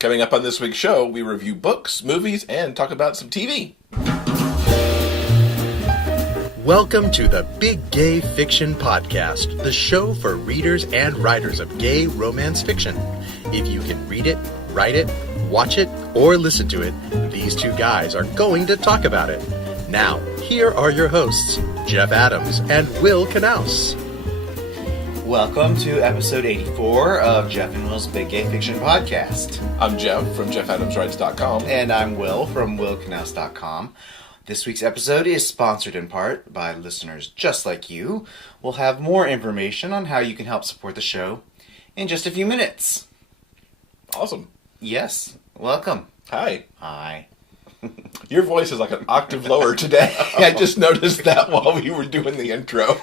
Coming up on this week's show, we review books, movies, and talk about some TV. Welcome to the Big Gay Fiction Podcast, the show for readers and writers of gay romance fiction. If you can read it, write it, watch it, or listen to it, these two guys are going to talk about it. Now, here are your hosts, Jeff Adams and Will Knaus. Welcome to episode 84 of Jeff and Will's Big Gay Fiction Podcast. I'm Jeff from JeffAdamsWrites.com. And I'm Will from WillKnaus.com. This week's episode is sponsored in part by listeners just like you. We'll have more information on how you can help support the show in just a few minutes. Awesome. Yes. Welcome. Hi. Hi. Your voice is like an octave lower today. I just noticed that while we were doing the intro.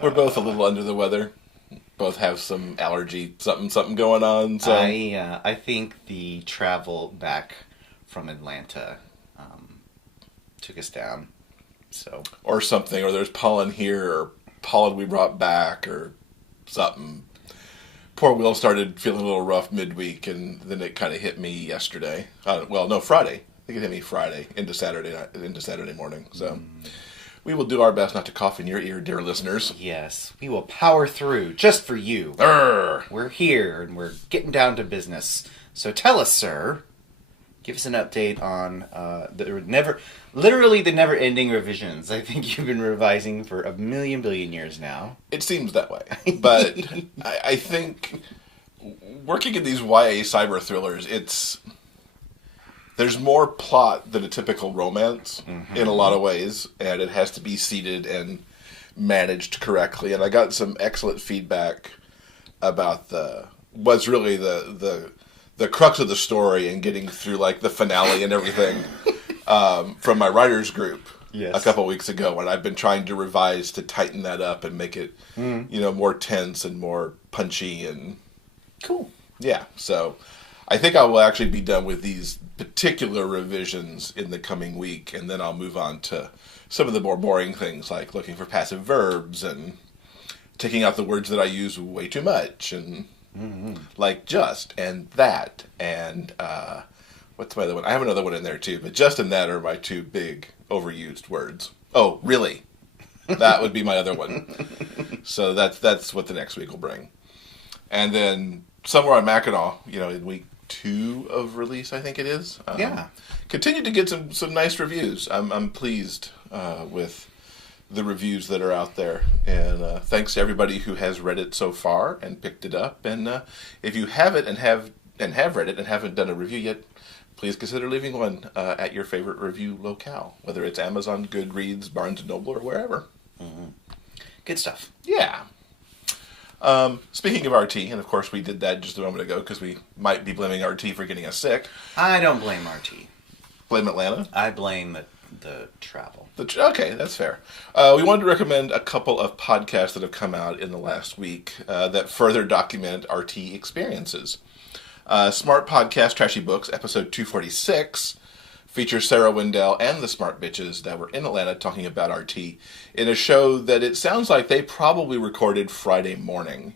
We're both a little under the weather. Both have some allergy, something going on. So I think the travel back from Atlanta took us down. So or something, or there's pollen here, or pollen we brought back, or something. Poor Will started feeling a little rough midweek, and then it kind of hit me yesterday. Friday. I think it hit me Friday into Saturday morning. So. We will do our best not to cough in your ear, dear listeners. Yes, we will power through just for you. We're here and we're getting down to business. So tell us, sir, give us an update on the never-ending revisions. I think you've been revising for a million billion years now. It seems that way. But I think working in these YA cyber thrillers, there's more plot than a typical romance in a lot of ways, and it has to be seeded and managed correctly. And I got some excellent feedback about what's really the crux of the story and getting through like the finale and everything from my writers group a couple weeks ago, and I've been trying to revise to tighten that up and make it more tense and more punchy and cool. Yeah, so I think I will actually be done with these particular revisions in the coming week, and then I'll move on to some of the more boring things like looking for passive verbs and taking out the words that I use way too much, and like just and that, and what's my other one? I have another one in there too, but just and that are my two big overused words. Oh, really? That would be my other one. So that's what the next week will bring. And then somewhere on Mackinac, in week 2 of release, I think it is. Continue to get some nice reviews. I'm pleased with the reviews that are out there, and thanks to everybody who has read it so far and picked it up. And if you have it and have read it and haven't done a review yet, please consider leaving one at your favorite review locale, whether it's Amazon, Goodreads, Barnes & Noble, or wherever. Good stuff. Yeah. Speaking of RT, and of course we did that just a moment ago because we might be blaming RT for getting us sick. I don't blame RT. Blame Atlanta? I blame the travel. Okay, that's fair. We wanted to recommend a couple of podcasts that have come out in the last week that further document RT experiences. Smart Podcast Trashy Books, episode 246, features Sarah Wendell and the Smart Bitches that were in Atlanta talking about RT in a show that it sounds like they probably recorded Friday morning,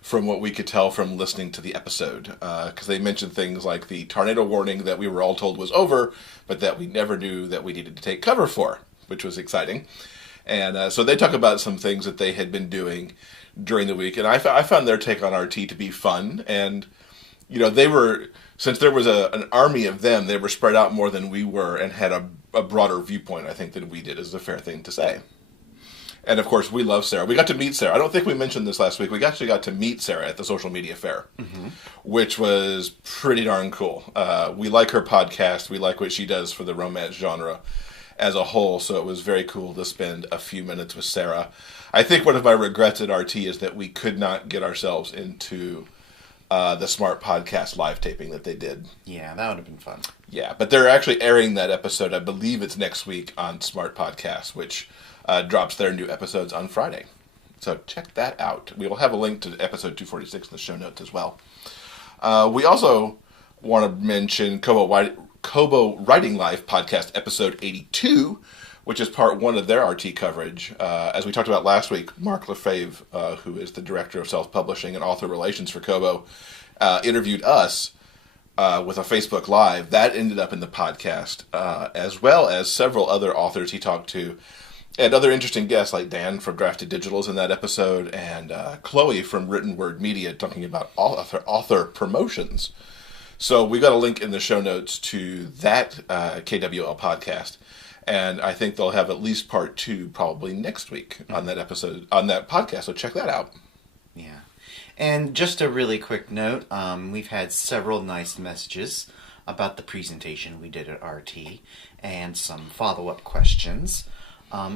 from what we could tell from listening to the episode. Because they mentioned things like the tornado warning that we were all told was over, but that we never knew that we needed to take cover for, which was exciting. And so they talk about some things that they had been doing during the week. And I found their take on RT to be fun. And, they were... Since there was an army of them, they were spread out more than we were and had a broader viewpoint, I think, than we did, is a fair thing to say. And, of course, we love Sarah. We got to meet Sarah. I don't think we mentioned this last week. We actually got to meet Sarah at the social media fair, which was pretty darn cool. We like her podcast. We like what she does for the romance genre as a whole, so it was very cool to spend a few minutes with Sarah. I think one of my regrets at RT is that we could not get ourselves into the Smart Podcast live taping that they did. Yeah, that would have been fun. Yeah, but they're actually airing that episode. I believe it's next week on Smart Podcast, which drops their new episodes on Friday. So check that out. We will have a link to episode 246 in the show notes as well. We also want to mention Kobo Writing Life Podcast, episode 82, which is part 1 of their RT coverage. As we talked about last week, Mark Lefebvre, who is the director of self-publishing and author relations for Kobo, interviewed us with a Facebook Live. That ended up in the podcast, as well as several other authors he talked to, and other interesting guests like Dan from Drafted Digitals in that episode, and Chloe from Written Word Media talking about author promotions. So we got a link in the show notes to that KWL podcast, and I think they'll have at least part 2 probably next week on that episode, on that podcast, so check that out. Yeah. And just a really quick note, we've had several nice messages about the presentation we did at RT and some follow-up questions.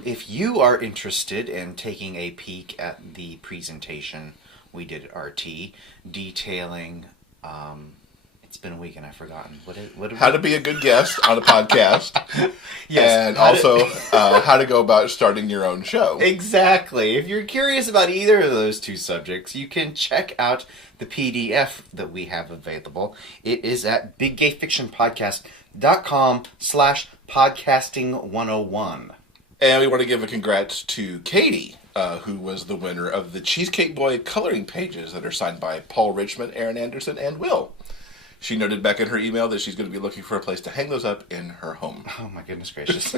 If you are interested in taking a peek at the presentation we did at RT, detailing, it's been a week and I've forgotten. How to be a good guest on a podcast. Yes. And also how to go about starting your own show. Exactly. If you're curious about either of those 2 subjects, you can check out the PDF that we have available. It is at biggayfictionpodcast.com/podcasting101. And we want to give a congrats to Katie, who was the winner of the Cheesecake Boy coloring pages that are signed by Paul Richmond, Aaron Anderson, and Will. She noted back in her email that she's going to be looking for a place to hang those up in her home. Oh, my goodness gracious.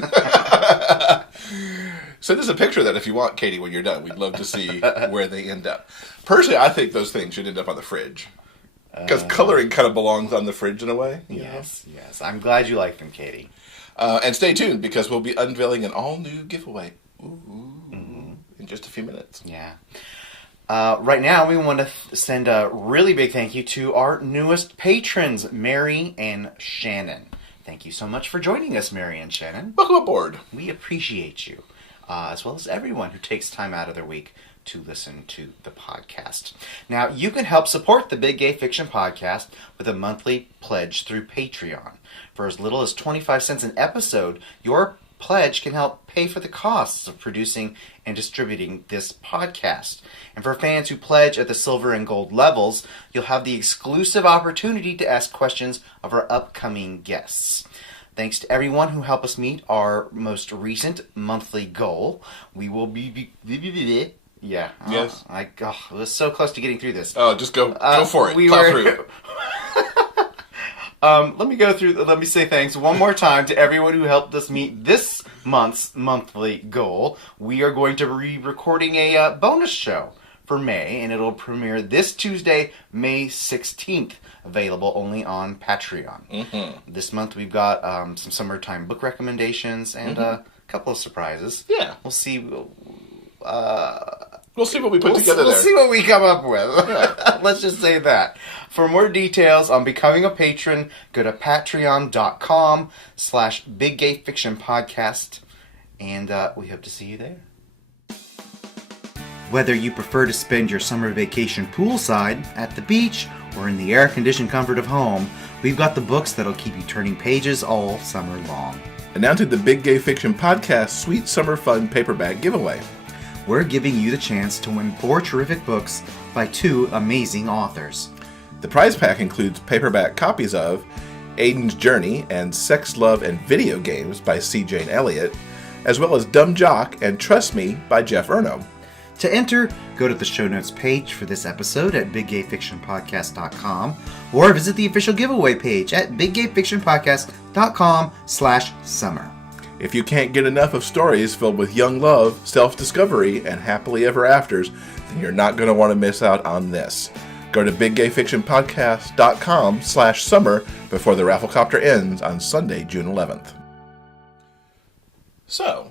Send us a picture of that if you want, Katie, when you're done. We'd love to see where they end up. Personally, I think those things should end up on the fridge. Because coloring kind of belongs on the fridge in a way. Yes. I'm glad you like them, Katie. And stay tuned, because we'll be unveiling an all-new giveaway in just a few minutes. Yeah. Right now, we want to send a really big thank you to our newest patrons, Mary and Shannon. Thank you so much for joining us, Mary and Shannon. Welcome aboard. We appreciate you, as well as everyone who takes time out of their week to listen to the podcast. Now, you can help support the Big Gay Fiction Podcast with a monthly pledge through Patreon. For as little as 25 cents an episode, your pledge can help pay for the costs of producing and distributing this podcast. And for fans who pledge at the silver and gold levels, you'll have the exclusive opportunity to ask questions of our upcoming guests. Thanks to everyone who helped us meet our most recent monthly goal. We will be... Yeah. Yes. I was so close to getting through this. Oh, just go for it. Plow through. Let me say thanks one more time to everyone who helped us meet this month's monthly goal. We are going to be recording a bonus show for May, and it'll premiere this Tuesday, May 16th, available only on Patreon. Mm-hmm. This month we've got some summertime book recommendations and a couple of surprises. Yeah. We'll see. We'll see what we put together there. We'll see what we come up with. Yeah. Let's just say that. For more details on becoming a patron, go to patreon.com/biggayfictionpodcast, and we hope to see you there. Whether you prefer to spend your summer vacation poolside, at the beach, or in the air-conditioned comfort of home, we've got the books that'll keep you turning pages all summer long. Announcing the Big Gay Fiction Podcast Sweet Summer Fun Paperback giveaway. We're giving you the chance to win 4 terrific books by 2 amazing authors. The prize pack includes paperback copies of Aiden's Journey and Sex, Love, and Video Games by C. Jane Elliott, as well as Dumb Jock and Trust Me by Jeff Erno. To enter, go to the show notes page for this episode at biggayfictionpodcast.com or visit the official giveaway page at biggayfictionpodcast.com/summer. If you can't get enough of stories filled with young love, self-discovery, and happily ever afters, then you're not going to want to miss out on this. Go to biggayfictionpodcast.com/summer before the Rafflecopter ends on Sunday, June 11th. So,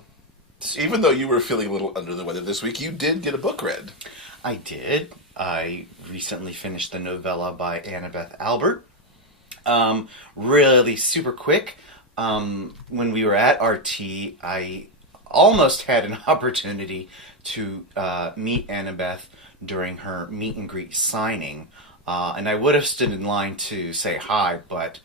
even though you were feeling a little under the weather this week, you did get a book read. I did. I recently finished the novella by Annabeth Albert. Really super quick. When we were at RT, I almost had an opportunity to meet Annabeth during her meet and greet signing, and I would have stood in line to say hi, but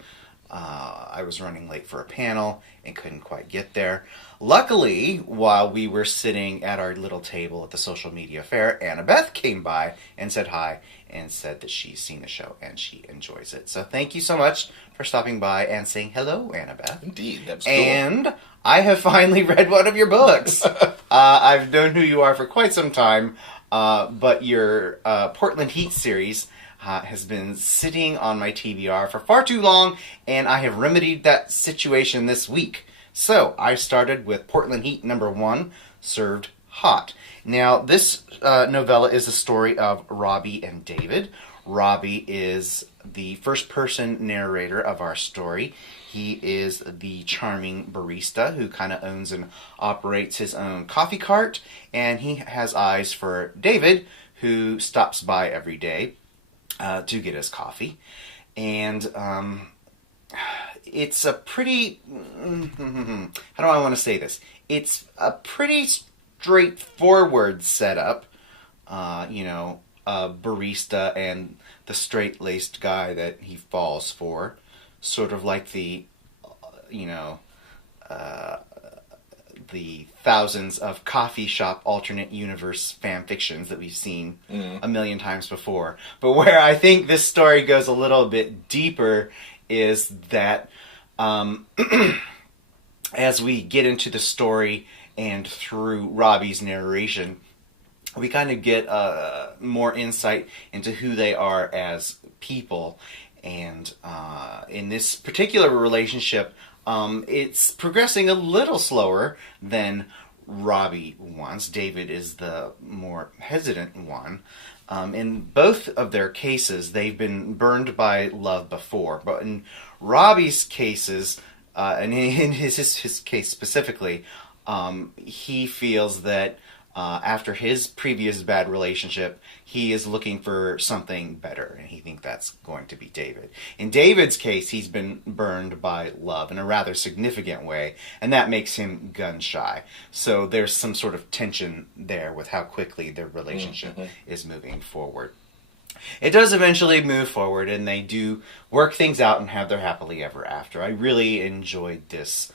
I was running late for a panel and couldn't quite get there. Luckily, while we were sitting at our little table at the social media fair, Annabeth came by and said hi and said that she's seen the show and she enjoys it. So thank you so much for stopping by and saying hello, Annabeth. Indeed, that's cool. And I have finally read one of your books. I've known who you are for quite some time, but your Portland Heat series has been sitting on my TBR for far too long, and I have remedied that situation this week. So, I started with Portland Heat #1, Served Hot. Now, this novella is the story of Robbie and David. Robbie is the first-person narrator of our story. He is the charming barista who kind of owns and operates his own coffee cart, and he has eyes for David, who stops by every day to get his coffee. And it's a pretty... how do I want to say this? It's a pretty straightforward setup. A barista and the straight-laced guy that he falls for. Sort of like the thousands of coffee shop alternate universe fan fictions that we've seen a million times before. But where I think this story goes a little bit deeper is that as we get into the story and through Robbie's narration, we kind of get more insight into who they are as people. And in this particular relationship, it's progressing a little slower than Robbie wants. David is the more hesitant one. In both of their cases, they've been burned by love before. But in Robbie's cases, and in his case specifically, he feels that after his previous bad relationship, he is looking for something better, and he thinks that's going to be David. In David's case, he's been burned by love in a rather significant way, and that makes him gun-shy. So there's some sort of tension there with how quickly their relationship is moving forward. It does eventually move forward, and they do work things out and have their happily ever after. I really enjoyed this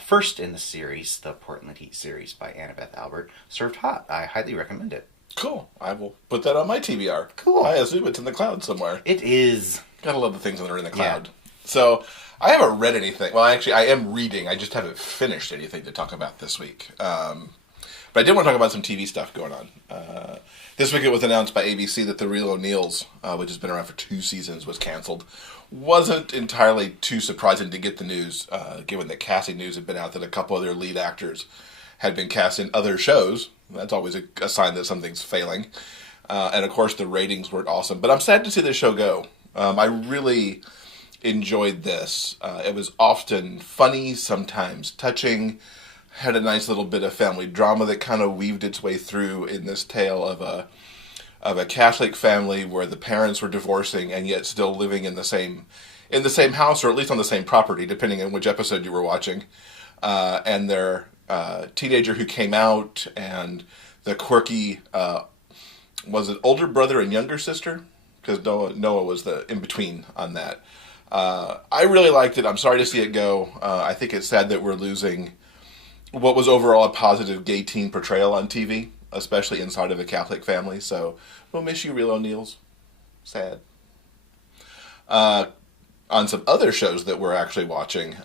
first in the series, the Portland Heat series by Annabeth Albert, Served Hot. I highly recommend it. Cool. I will put that on my TBR. Cool. I assume it's in the cloud somewhere. It is. Gotta love the things that are in the cloud. Yeah. So, I haven't read anything. Well, actually, I am reading. I just haven't finished anything to talk about this week. But I did want to talk about some TV stuff going on. This week it was announced by ABC that The Real O'Neills, which has been around for 2 seasons, was canceled. Wasn't entirely too surprising to get the news, given that casting news had been out that a couple of their lead actors had been cast in other shows. That's always a sign that something's failing. And of course the ratings weren't awesome. But I'm sad to see the show go. I really enjoyed this. It was often funny, sometimes touching, had a nice little bit of family drama that kind of weaved its way through in this tale of a Catholic family where the parents were divorcing and yet still living in the same house, or at least on the same property, depending on which episode you were watching. And their teenager who came out, and the quirky, was it older brother and younger sister? Because Noah was the in-between on that. I really liked it. I'm sorry to see it go. I think it's sad that we're losing what was overall a positive gay teen portrayal on TV, especially inside of a Catholic family. So, we'll miss you, Real O'Neills. Sad. On some other shows that we're actually watching,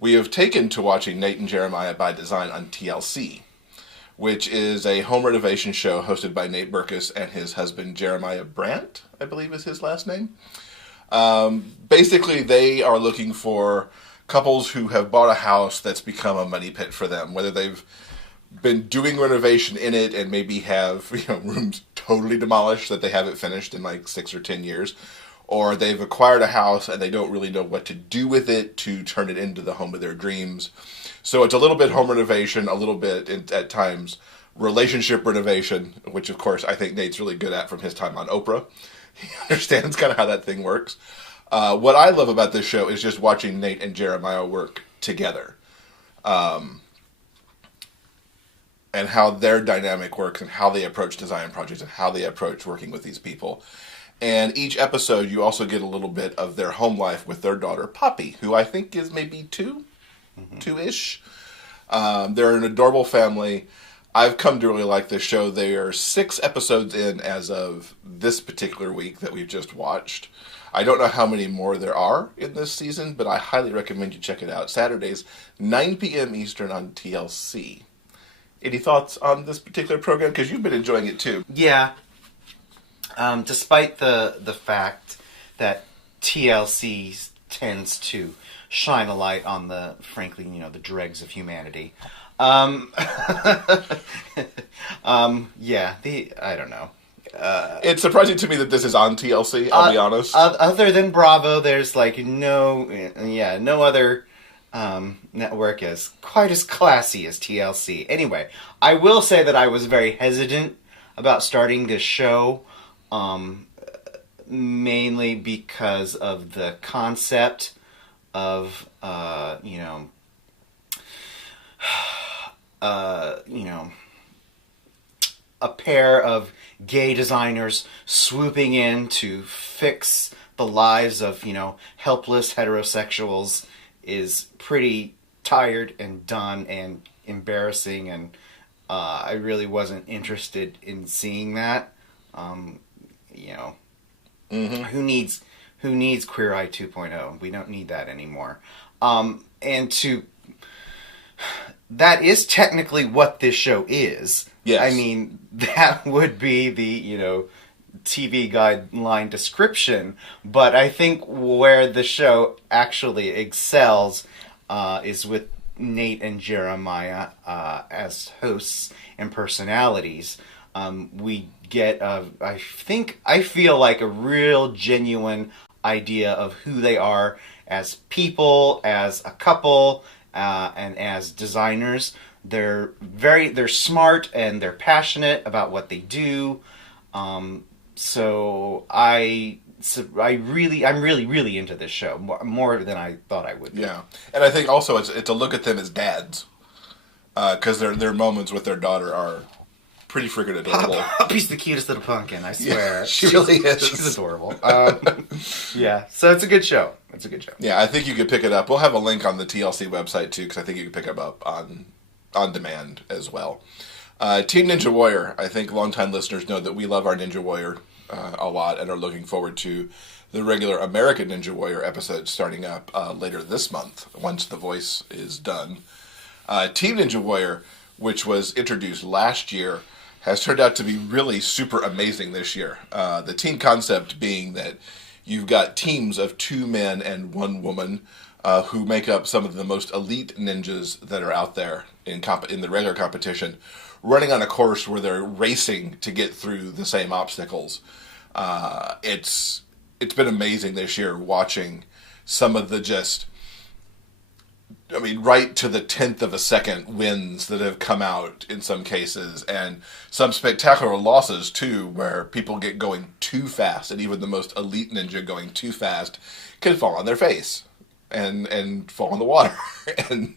we have taken to watching Nate and Jeremiah by Design on TLC, which is a home renovation show hosted by Nate Berkus and his husband Jeremiah Brandt, I believe is his last name. Basically, they are looking for couples who have bought a house that's become a money pit for them, whether they've been doing renovation in it and maybe have rooms totally demolished that they haven't finished in like 6 or 10 years, or they've acquired a house and they don't really know what to do with it to turn it into the home of their dreams. So it's a little bit home renovation, a little bit at times relationship renovation, which of course I think Nate's really good at from his time on Oprah. He understands kind of how that thing works. What I love about this show is just watching Nate and Jeremiah work together. And how their dynamic works and how they approach design projects and how they approach working with these people. And each episode you also get a little bit of their home life with their daughter Poppy, who I think is maybe 2-ish. They're an adorable family. I've come to really like this show. They are 6 episodes in as of this particular week that we've just watched. I don't know how many more there are in this season, but I highly recommend you check it out. Saturdays, 9 p.m. Eastern on TLC. Any thoughts on this particular program? Because you've been enjoying it too. Yeah. Despite the fact that TLC tends to shine a light on the, frankly, the dregs of humanity. I don't know. It's surprising to me that this is on TLC, I'll be honest. Other than Bravo, there's no other network as quite as classy as TLC. Anyway, I will say that I was very hesitant about starting this show, mainly because of the concept of, a pair of gay designers swooping in to fix the lives of, helpless heterosexuals is pretty tired and done and embarrassing, and I really wasn't interested in seeing that. Mm-hmm. Who needs Queer Eye 2.0? We don't need that anymore. That is technically what this show is. Yes. I mean, that would be the, TV guideline description, but I think where the show actually excels is with Nate and Jeremiah as hosts and personalities. We get, I feel like a real genuine idea of who they are as people, as a couple, and as designers. They're smart and they're passionate about what they do. So I'm really into this show more than I thought I would be. Yeah, and I think also it's a look at them as dads, because their moments with their daughter are pretty freaking adorable. Poppy's the cutest little pumpkin, I swear. Yeah, she really is. She's adorable. Yeah, so it's a good show. Yeah, I think you could pick it up. We'll have a link on the TLC website too, because I think you can pick it up on demand as well. Team Ninja Warrior. I think longtime listeners know that we love our Ninja Warrior a lot and are looking forward to the regular American Ninja Warrior episode starting up later this month once The Voice is done. Team Ninja Warrior, which was introduced last year, has turned out to be really super amazing this year. The team concept being that you've got teams of 2 men and 1 woman who make up some of the most elite ninjas that are out there in the regular competition, running on a course where they're racing to get through the same obstacles. It's been amazing this year watching some of the right to the 10th of a second wins that have come out in some cases, and some spectacular losses too, where people get going too fast, and even the most elite ninja going too fast can fall on their face and fall in the water and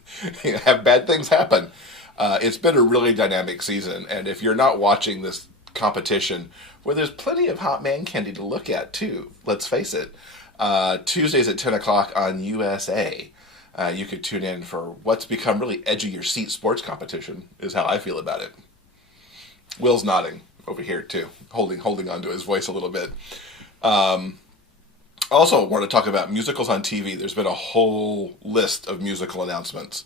have bad things happen. It's been a really dynamic season, and if you're not watching this competition, where there's plenty of hot man candy to look at too, let's face it, Tuesdays at 10 o'clock on USA, you could tune in for what's become really edge of your seat sports competition, is how I feel about it. Will's nodding over here too, holding on to his voice a little bit. Also, want to talk about musicals on TV. There's been a whole list of musical announcements,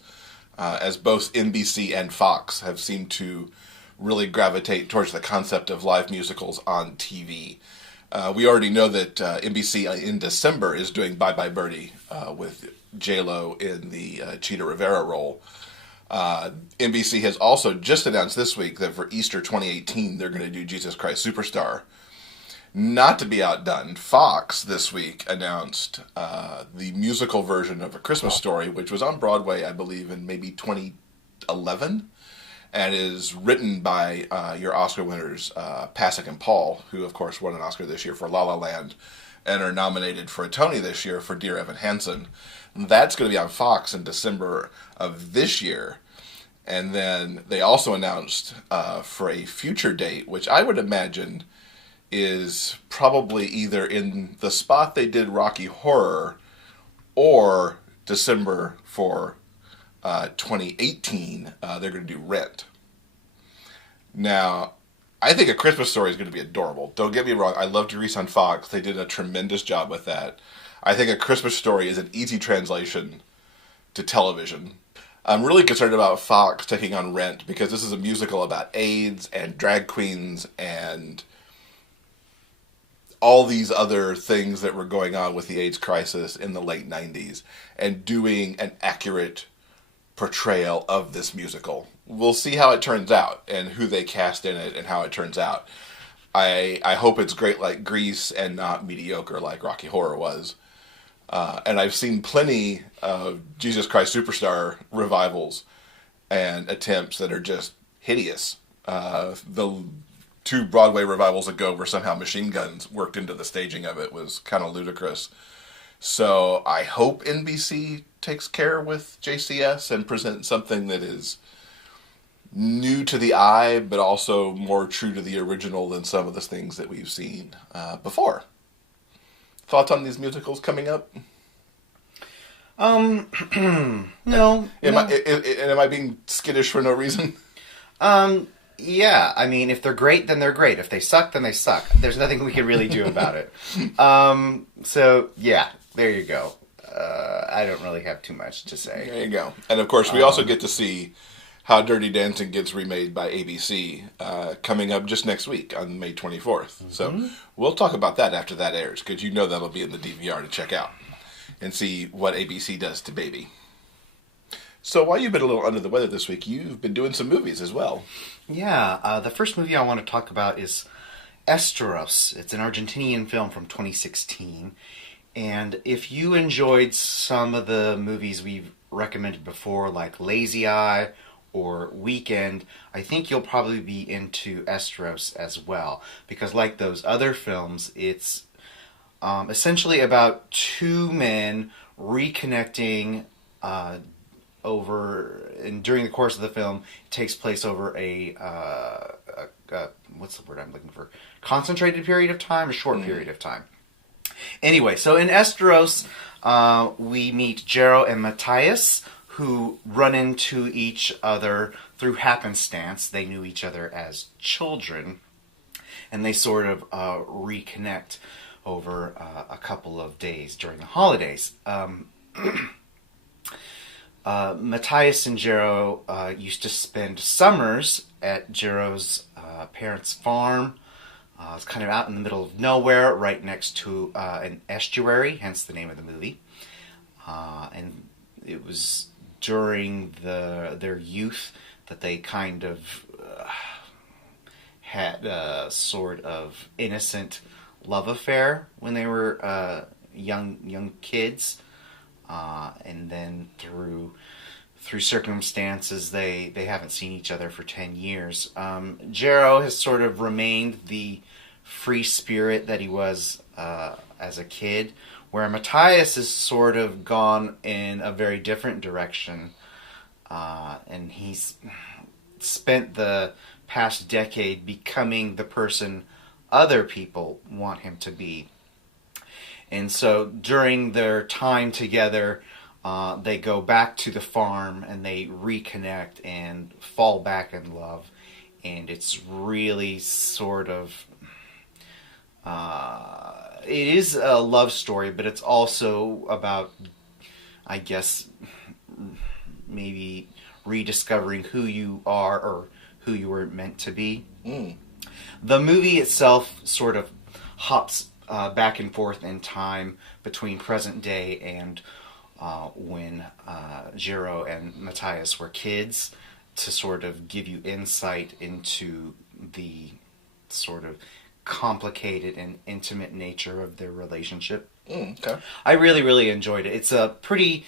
as both NBC and Fox have seemed to really gravitate towards the concept of live musicals on TV. We already know that NBC in December is doing Bye Bye Birdie with J-Lo in the Cheetah Rivera role. NBC has also just announced this week that for Easter 2018 they're going to do Jesus Christ Superstar. Not to be outdone, Fox this week announced the musical version of A Christmas Story, which was on Broadway, I believe, in maybe 2011, and is written by your Oscar winners, Pasek and Paul, who, of course, won an Oscar this year for La La Land, and are nominated for a Tony this year for Dear Evan Hansen. That's going to be on Fox in December of this year. And then they also announced for a future date, which I would imagine is probably either in the spot they did Rocky Horror or December for 2018, they're going to do Rent. Now, I think A Christmas Story is going to be adorable. Don't get me wrong, I love Therese on Fox. They did a tremendous job with that. I think A Christmas Story is an easy translation to television. I'm really concerned about Fox taking on Rent because this is a musical about AIDS and drag queens and all these other things that were going on with the AIDS crisis in the late 90s and doing an accurate portrayal of this musical. We'll see how it turns out and who they cast in it and how it turns out. I hope it's great like Grease and not mediocre like Rocky Horror was. And I've seen plenty of Jesus Christ Superstar revivals and attempts that are just hideous. The 2 Broadway revivals ago where somehow machine guns worked into the staging of it was kind of ludicrous. So I hope NBC takes care with JCS and presents something that is new to the eye, but also more true to the original than some of the things that we've seen before. Thoughts on these musicals coming up? No. Am I being skittish for no reason? Yeah, I mean, if they're great, then they're great. If they suck, then they suck. There's nothing we can really do about it. So, yeah, there you go. I don't really have too much to say. There you go. And, of course, we also get to see How Dirty Dancing gets remade by ABC coming up just next week on May 24th. Mm-hmm. So we'll talk about that after that airs, because you know that'll be in the DVR to check out and see what ABC does to Baby. So while you've been a little under the weather this week, you've been doing some movies as well. Yeah, the first movie I want to talk about is Esteros. It's an Argentinian film from 2016. And if you enjoyed some of the movies we've recommended before, like Lazy Eye or Weekend, I think you'll probably be into Esteros as well. Because like those other films, it's essentially about 2 men reconnecting during the course of the film. It takes place over a what's the word I'm looking for? Concentrated period of time, a short period of time. Anyway, so in Esteros, we meet Jero and Matthias, who run into each other through happenstance. They knew each other as children, and they sort of reconnect over a couple of days during the holidays. Matthias and Jero used to spend summers at Jero's parents' farm. It's kind of out in the middle of nowhere, right next to an estuary, hence the name of the movie. And it was during their youth that they kind of had a sort of innocent love affair when they were young kids. And then through circumstances, they haven't seen each other for 10 years. Jero has sort of remained the free spirit that he was as a kid, where Matthias has sort of gone in a very different direction. And he's spent the past decade becoming the person other people want him to be. And so during their time together, they go back to the farm and they reconnect and fall back in love. And it's really sort of... it is a love story, but it's also about, I guess, maybe rediscovering who you are or who you were meant to be. The movie itself sort of hops back and forth in time between present day and when Jero and Matthias were kids, to sort of give you insight into the sort of complicated and intimate nature of their relationship. Okay. I really, really enjoyed it. It's a pretty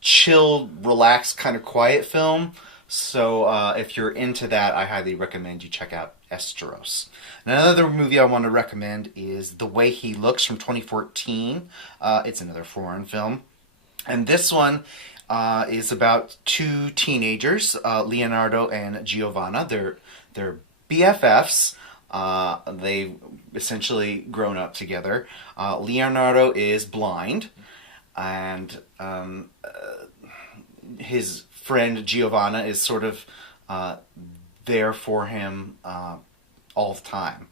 chilled, relaxed, kind of quiet film. So if you're into that, I highly recommend you check out Esteros. Another movie I want to recommend is The Way He Looks from 2014. It's another foreign film. And this one is about 2 teenagers, Leonardo and Giovanna. They're BFFs. They've essentially grown up together. Leonardo is blind, and his friend Giovanna is sort of there for him all the time.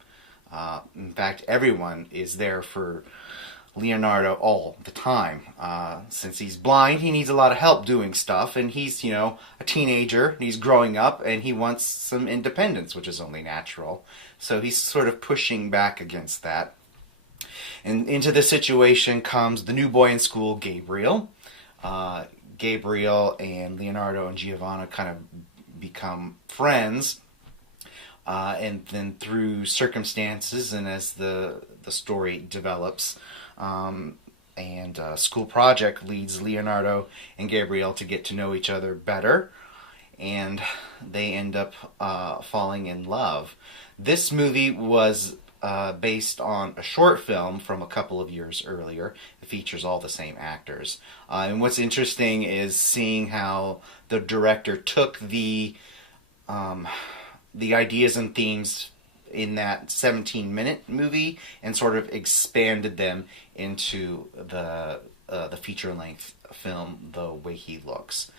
In fact, everyone is there for Leonardo all the time. Since he's blind, he needs a lot of help doing stuff, and he's, a teenager, and he's growing up, and he wants some independence, which is only natural. So he's sort of pushing back against that. And into this situation comes the new boy in school, Gabriel. Gabriel and Leonardo and Giovanna kind of become friends. And then through circumstances and as the story develops, and school project leads Leonardo and Gabriel to get to know each other better, and they end up falling in love. This movie was based on a short film from a couple of years earlier. It features all the same actors. And what's interesting is seeing how the director took the ideas and themes in that 17-minute movie and sort of expanded them into the feature-length film, The Way He Looks.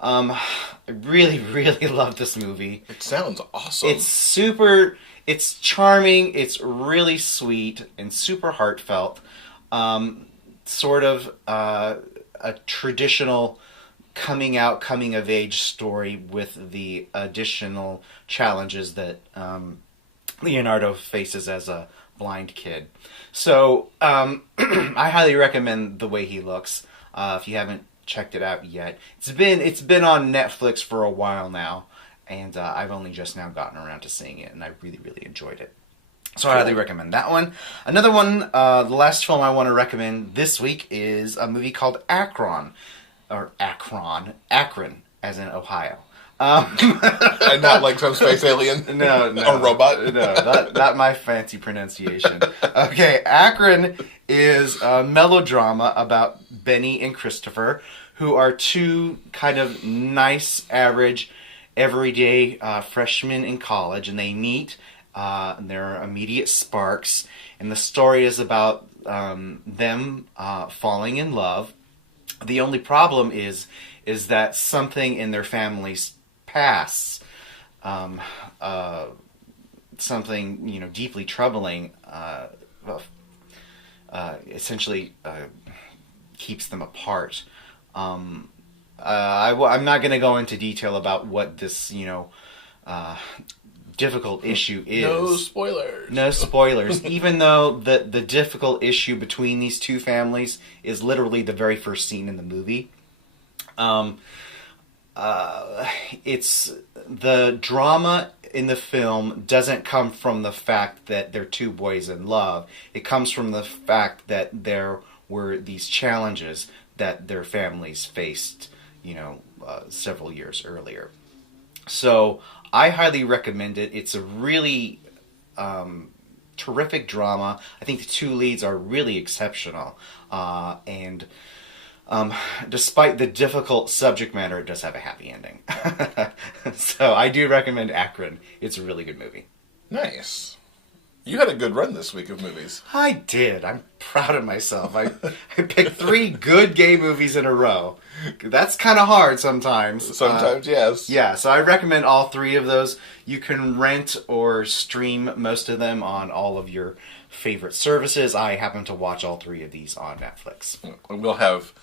I really, really love this movie. It sounds awesome. It's charming, it's really sweet, and super heartfelt. Sort of a traditional coming of age story with the additional challenges that Leonardo faces as a blind kid. So I highly recommend The Way He Looks. If you haven't checked it out yet, it's been on Netflix for a while now, and I've only just now gotten around to seeing it, and I really, really enjoyed it. So I highly recommend that one. Another one, the last film I want to recommend this week is a movie called Akron, as in Ohio. And not like some space alien? No. Or robot? No, not my fancy pronunciation. Okay, Akron is a melodrama about Benny and Christopher, who are two kind of nice, average, everyday freshmen in college, and they meet, and they're immediate sparks, and the story is about them falling in love. The only problem is that something in their family's past, something deeply troubling, essentially keeps them apart. I'm not going to go into detail about what this difficult issue is. No spoilers. Even though the difficult issue between these two families is literally the very first scene in the movie. It's the drama in the film doesn't come from the fact that they're two boys in love. It comes from the fact that there were these challenges that their families faced, several years earlier. So I highly recommend it. It's a really terrific drama. I think the two leads are really exceptional. And despite the difficult subject matter, it does have a happy ending. So I do recommend Akron. It's a really good movie. Nice. You had a good run this week of movies. I did. I'm proud of myself. I picked 3 good gay movies in a row. That's kind of hard sometimes. Sometimes, yes. Yeah, so I recommend all 3 of those. You can rent or stream most of them on all of your favorite services. I happen to watch all 3 of these on Netflix. We'll have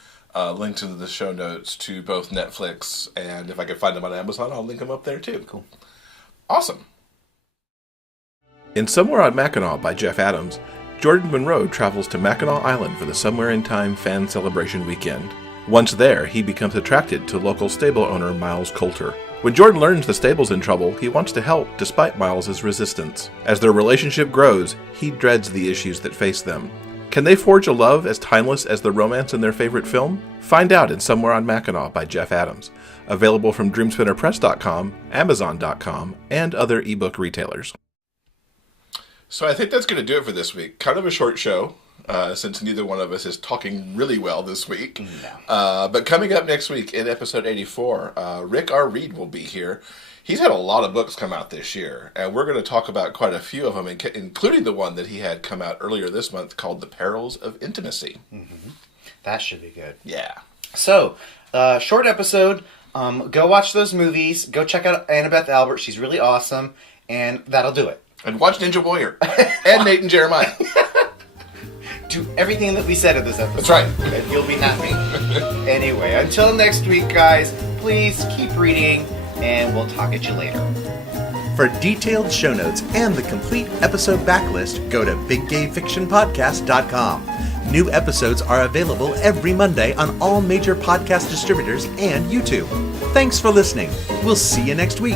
links in the show notes to both Netflix, and if I can find them on Amazon, I'll link them up there too. Cool. Awesome. In Somewhere on Mackinac by Jeff Adams, Jordan Monroe travels to Mackinac Island for the Somewhere in Time fan celebration weekend. Once there, he becomes attracted to local stable owner Miles Coulter. When Jordan learns the stable's in trouble, he wants to help despite Miles's resistance. As their relationship grows, he dreads the issues that face them. Can they forge a love as timeless as the romance in their favorite film? Find out in Somewhere on Mackinac by Jeff Adams. Available from DreamSpinnerPress.com, Amazon.com, and other ebook retailers. So I think that's going to do it for this week. Kind of a short show, since neither one of us is talking really well this week. No. But coming up next week in episode 84, Rick R. Reed will be here. He's had a lot of books come out this year, and we're going to talk about quite a few of them, including the one that he had come out earlier this month called The Perils of Intimacy. Mm-hmm. That should be good. Yeah. So, short episode. Go watch those movies. Go check out Annabeth Albert. She's really awesome, and that'll do it. And watch Ninja Warrior. And Nate and Jeremiah. Do everything that we said in this episode. That's right. And you'll be happy. Anyway, until next week, guys, please keep reading, and we'll talk at you later. For detailed show notes and the complete episode backlist, go to biggayfictionpodcast.com. New episodes are available every Monday on all major podcast distributors and YouTube. Thanks for listening. We'll see you next week.